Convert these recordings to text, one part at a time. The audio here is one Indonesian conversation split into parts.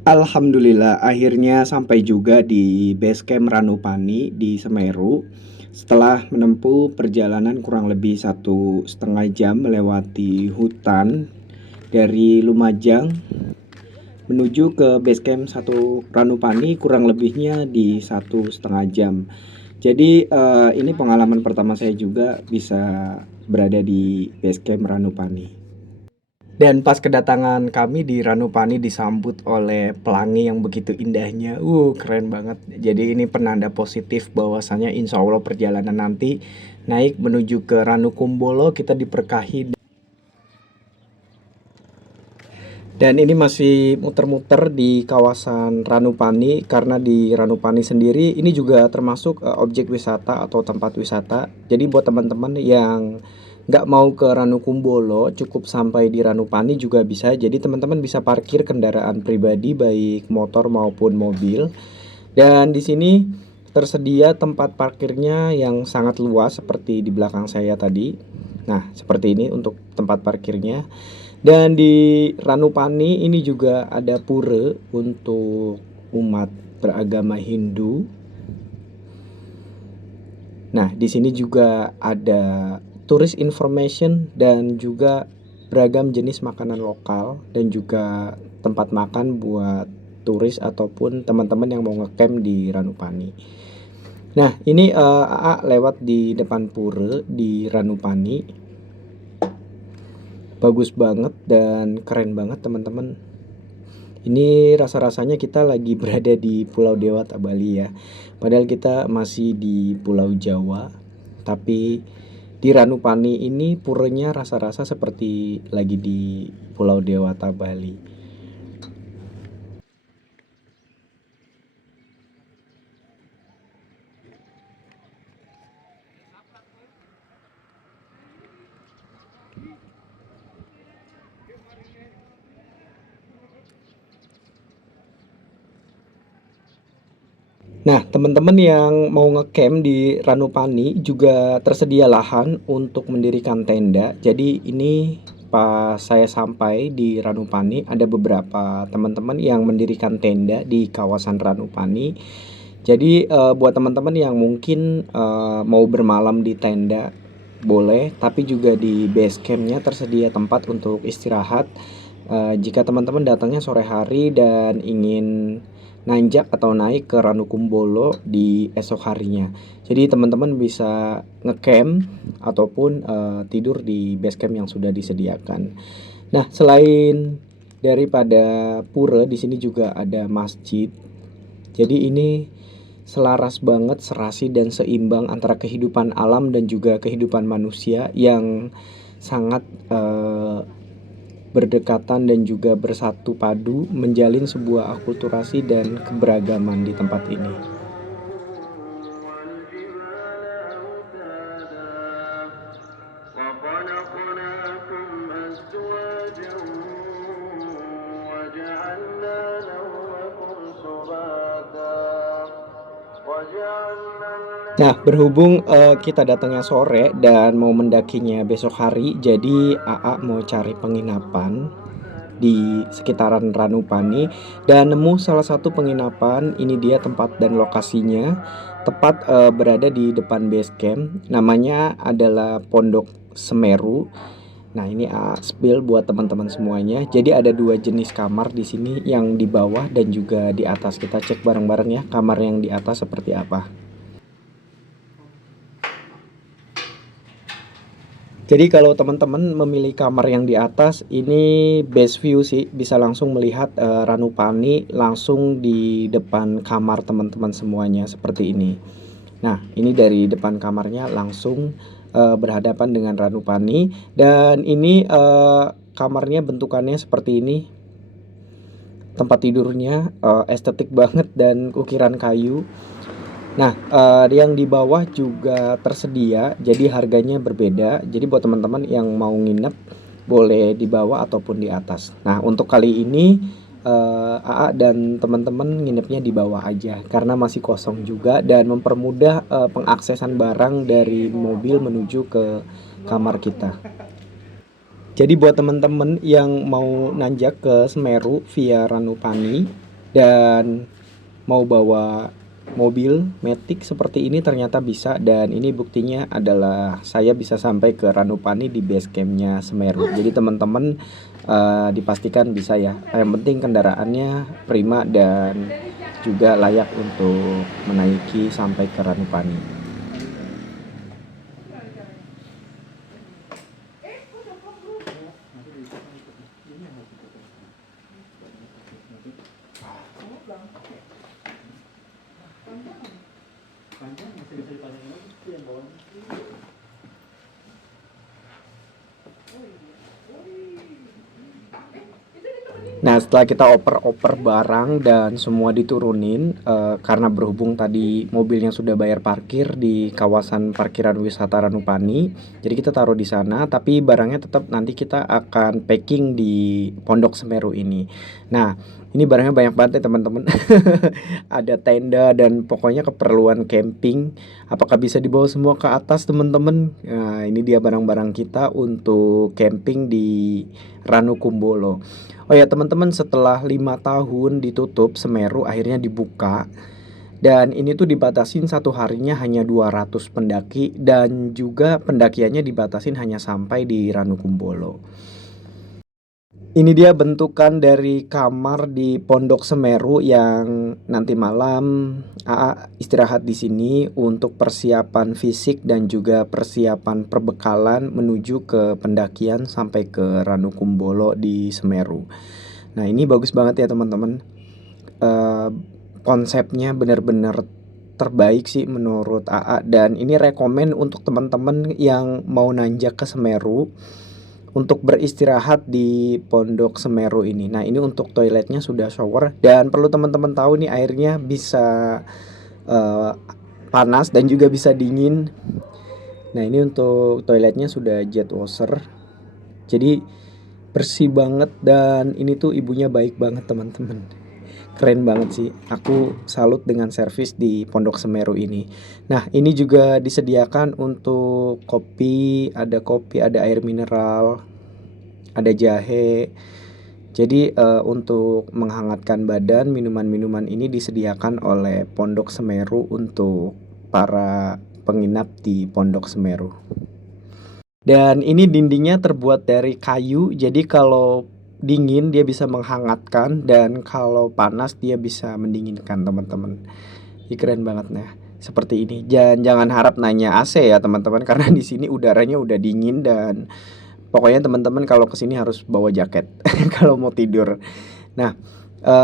Alhamdulillah akhirnya sampai juga di base camp Ranupani di Semeru. Setelah menempuh perjalanan kurang lebih 1,5 jam melewati hutan dari Lumajang menuju ke base camp satu Ranupani kurang lebihnya di 1,5 jam. Jadi ini pengalaman pertama saya juga bisa berada di base camp Ranupani. Dan pas kedatangan kami di Ranupani disambut oleh pelangi yang begitu indahnya. Keren banget. Jadi ini penanda positif bahwasanya insya Allah perjalanan nanti naik menuju ke Ranukumbolo kita diberkahi. Dan ini masih muter-muter di kawasan Ranupani karena di Ranupani sendiri ini juga termasuk objek wisata atau tempat wisata. Jadi buat teman-teman yang nggak mau ke Ranukumbolo, cukup sampai di Ranupani juga bisa. Jadi teman-teman bisa parkir kendaraan pribadi baik motor maupun mobil. Dan di sini tersedia tempat parkirnya yang sangat luas seperti di belakang saya tadi. Nah, seperti ini untuk tempat parkirnya. Dan di Ranupani ini juga ada pura untuk umat beragama Hindu. Nah, di sini juga ada tourist information dan juga beragam jenis makanan lokal dan juga tempat makan buat turis ataupun teman-teman yang mau ngecamp di Ranupani. Nah, ini AA lewat di depan pura di Ranupani. Bagus banget dan keren banget teman-teman. Ini rasa-rasanya kita lagi berada di Pulau Dewata Bali ya. Padahal kita masih di Pulau Jawa, tapi di Ranupani ini puranya rasa-rasa seperti lagi di Pulau Dewata Bali. Nah, teman-teman yang mau ngecamp di Ranupani juga tersedia lahan untuk mendirikan tenda. Jadi ini pas saya sampai di Ranupani ada beberapa teman-teman yang mendirikan tenda di kawasan Ranupani. Jadi buat teman-teman yang mungkin mau bermalam di tenda boleh, tapi juga di base campnya tersedia tempat untuk istirahat. Jika teman-teman datangnya sore hari dan ingin nanjak atau naik ke Ranukumbolo di esok harinya. Jadi teman-teman bisa ngecamp ataupun tidur di base camp yang sudah disediakan. Nah, selain daripada pura, di sini juga ada masjid. Jadi ini selaras banget, serasi dan seimbang antara kehidupan alam dan juga kehidupan manusia yang sangat berdekatan dan juga bersatu padu menjalin sebuah akulturasi dan keberagaman di tempat ini. Nah, berhubung kita datangnya sore dan mau mendakinya besok hari, jadi AA mau cari penginapan di sekitaran Ranupani dan nemu salah satu penginapan. Ini dia tempat dan lokasinya, tepat berada di depan base camp. Namanya adalah Pondok Semeru. Nah, ini spill buat teman-teman semuanya. Jadi ada dua jenis kamar di sini, yang di bawah dan juga di atas. Kita cek bareng-bareng ya kamar yang di atas seperti apa. Jadi kalau teman-teman memilih kamar yang di atas, ini best view sih, bisa langsung melihat Ranupani langsung di depan kamar teman-teman semuanya seperti ini. Nah, ini dari depan kamarnya langsung berhadapan dengan Ranupani, dan ini kamarnya bentukannya seperti ini. Tempat tidurnya estetik banget dan ukiran kayu. Nah, yang di bawah juga tersedia, jadi harganya berbeda. Jadi buat teman-teman yang mau nginep boleh di bawah ataupun di atas. Nah, untuk kali ini AA dan teman-teman nginepnya di bawah aja karena masih kosong juga dan mempermudah pengaksesan barang dari mobil menuju ke kamar kita. Jadi buat teman-teman yang mau nanjak ke Semeru via Ranupani, dan mau bawa mobil Matic seperti ini ternyata bisa, dan ini buktinya adalah saya bisa sampai ke Ranupani di base campnya Semeru. Jadi teman-teman dipastikan bisa ya. Yang penting kendaraannya prima dan juga layak untuk menaiki sampai ke Ranupani. Nah, setelah kita oper-oper barang dan semua diturunin, karena berhubung tadi mobilnya sudah bayar parkir di kawasan parkiran wisata Ranupani, jadi kita taruh di sana, tapi barangnya tetap nanti kita akan packing di Pondok Semeru ini. Nah, ini barangnya banyak banget ya teman-teman. Ada tenda dan pokoknya keperluan camping. Apakah bisa dibawa semua ke atas teman-teman? Nah, ini dia barang-barang kita untuk camping di Ranukumbolo. Oh ya teman-teman, setelah 5 tahun ditutup, Semeru akhirnya dibuka. Dan ini tuh dibatasin satu harinya hanya 200 pendaki, dan juga pendakiannya dibatasin hanya sampai di Ranukumbolo. Ini dia bentukan dari kamar di Pondok Semeru yang nanti malam AA istirahat di sini untuk persiapan fisik dan juga persiapan perbekalan menuju ke pendakian sampai ke Ranukumbolo di Semeru. Nah, ini bagus banget ya teman-teman. Eh, Konsepnya benar-benar terbaik sih menurut AA, dan ini rekomen untuk teman-teman yang mau nanjak ke Semeru untuk beristirahat di Pondok Semeru ini. Nah, ini untuk toiletnya sudah shower, dan perlu teman-teman tahu nih, airnya bisa eh, panas dan juga bisa dingin. Nah, ini untuk toiletnya sudah jet washer. Jadi bersih banget, dan ini tuh ibunya baik banget teman-teman. Keren banget sih. Aku salut dengan servis di Pondok Semeru ini. Nah, ini juga disediakan untuk kopi, ada air mineral, ada jahe. Jadi untuk menghangatkan badan, minuman-minuman ini disediakan oleh Pondok Semeru untuk para penginap di Pondok Semeru. Dan ini dindingnya terbuat dari kayu, jadi kalau dingin dia bisa menghangatkan, dan kalau panas dia bisa mendinginkan teman-teman. Ih, keren banget nah. Seperti ini. Jangan harap nanya AC ya teman-teman, karena di sini udaranya udah dingin, dan pokoknya teman-teman kalau kesini harus bawa jaket kalau mau tidur. Nah,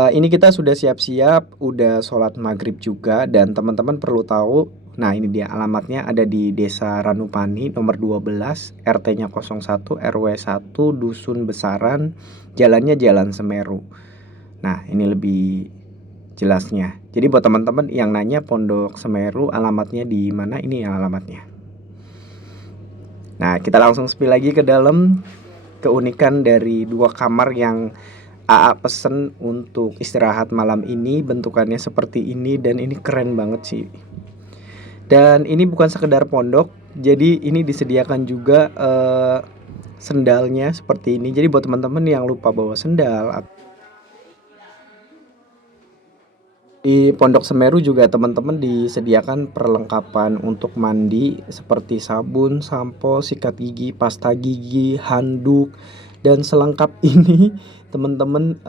ini kita sudah siap-siap, udah sholat maghrib juga, dan teman-teman perlu tahu. Nah, ini dia alamatnya, ada di Desa Ranupani nomor 12, RT-nya 01, RW 1, Dusun Besaran, jalannya Jalan Semeru. Nah, ini lebih jelasnya. Jadi buat teman-teman yang nanya Pondok Semeru alamatnya di mana, ini yang alamatnya. Nah, kita langsung spill lagi ke dalam. Keunikan dari dua kamar yang AA pesen untuk istirahat malam ini bentukannya seperti ini, dan ini keren banget sih. Dan ini bukan sekedar pondok, jadi ini disediakan juga sendalnya seperti ini. Jadi buat teman-teman yang lupa bawa sendal, di Pondok Semeru juga teman-teman disediakan perlengkapan untuk mandi seperti sabun, sampo, sikat gigi, pasta gigi, handuk, dan selengkap ini teman-teman,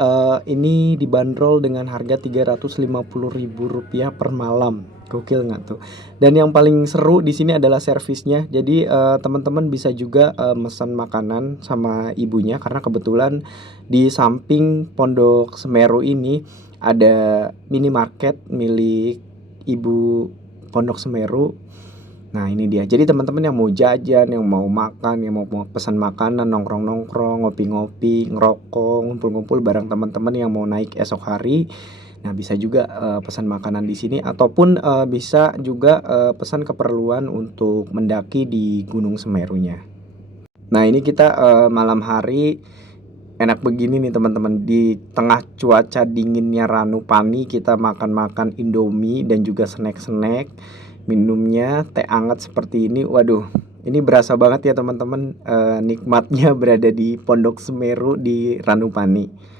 ini dibanderol dengan harga Rp350.000 per malam. Gokil nggak tuh? Dan yang paling seru di sini adalah servisnya. Jadi teman-teman bisa juga pesan makanan sama ibunya, karena kebetulan di samping Pondok Semeru ini ada minimarket milik ibu Pondok Semeru. Nah, ini dia. Jadi teman-teman yang mau jajan, yang mau makan, yang mau pesan makanan, nongkrong-nongkrong, ngopi-ngopi, ngerokok, ngumpul-ngumpul bareng teman-teman yang mau naik esok hari. Nah, bisa juga pesan makanan di sini, ataupun bisa juga pesan keperluan untuk mendaki di Gunung Semerunya. Nah, ini kita malam hari enak begini nih teman-teman, di tengah cuaca dinginnya Ranupani kita makan-makan Indomie dan juga snack-snack, minumnya teh hangat seperti ini. Waduh, ini berasa banget ya teman-teman, nikmatnya berada di Pondok Semeru di Ranupani.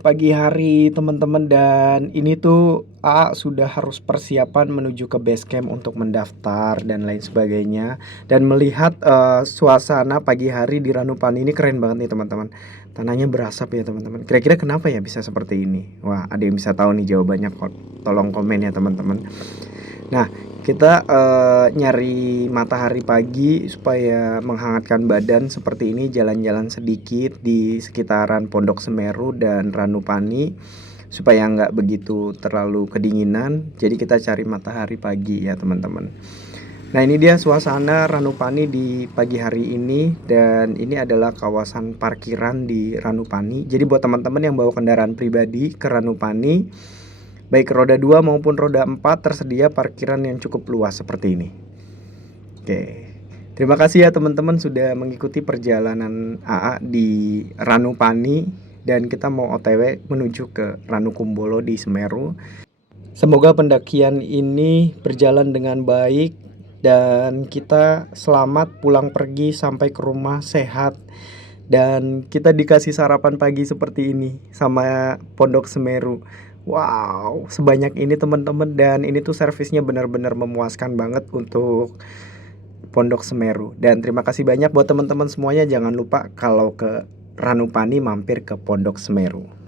Pagi hari teman-teman, dan ini tuh sudah harus persiapan menuju ke base camp untuk mendaftar dan lain sebagainya. Dan melihat suasana pagi hari di Ranupani ini keren banget nih teman-teman. Tanahnya berasap ya teman-teman. Kira-kira kenapa ya bisa seperti ini? Wah, ada yang bisa tahu nih jawabannya, tolong komen ya teman-teman. Nah, kita nyari matahari pagi supaya menghangatkan badan seperti ini, jalan-jalan sedikit di sekitaran Pondok Semeru dan Ranupani supaya nggak begitu terlalu kedinginan. Jadi kita cari matahari pagi ya teman-teman. Nah, ini dia suasana Ranupani di pagi hari ini, dan ini adalah kawasan parkiran di Ranupani. Jadi buat teman-teman yang bawa kendaraan pribadi ke Ranupani, baik roda 2 maupun roda 4, tersedia parkiran yang cukup luas seperti ini. Oke. Terima kasih ya teman-teman sudah mengikuti perjalanan AA di Ranupani, dan kita mau OTW menuju ke Ranukumbolo di Semeru. Semoga pendakian ini berjalan dengan baik dan kita selamat pulang pergi sampai ke rumah sehat, dan kita dikasih sarapan pagi seperti ini sama Pondok Semeru. Wow, sebanyak ini teman-teman, dan ini tuh servisnya benar-benar memuaskan banget untuk Pondok Semeru. Dan terima kasih banyak buat teman-teman semuanya. Jangan lupa kalau ke Ranupani mampir ke Pondok Semeru.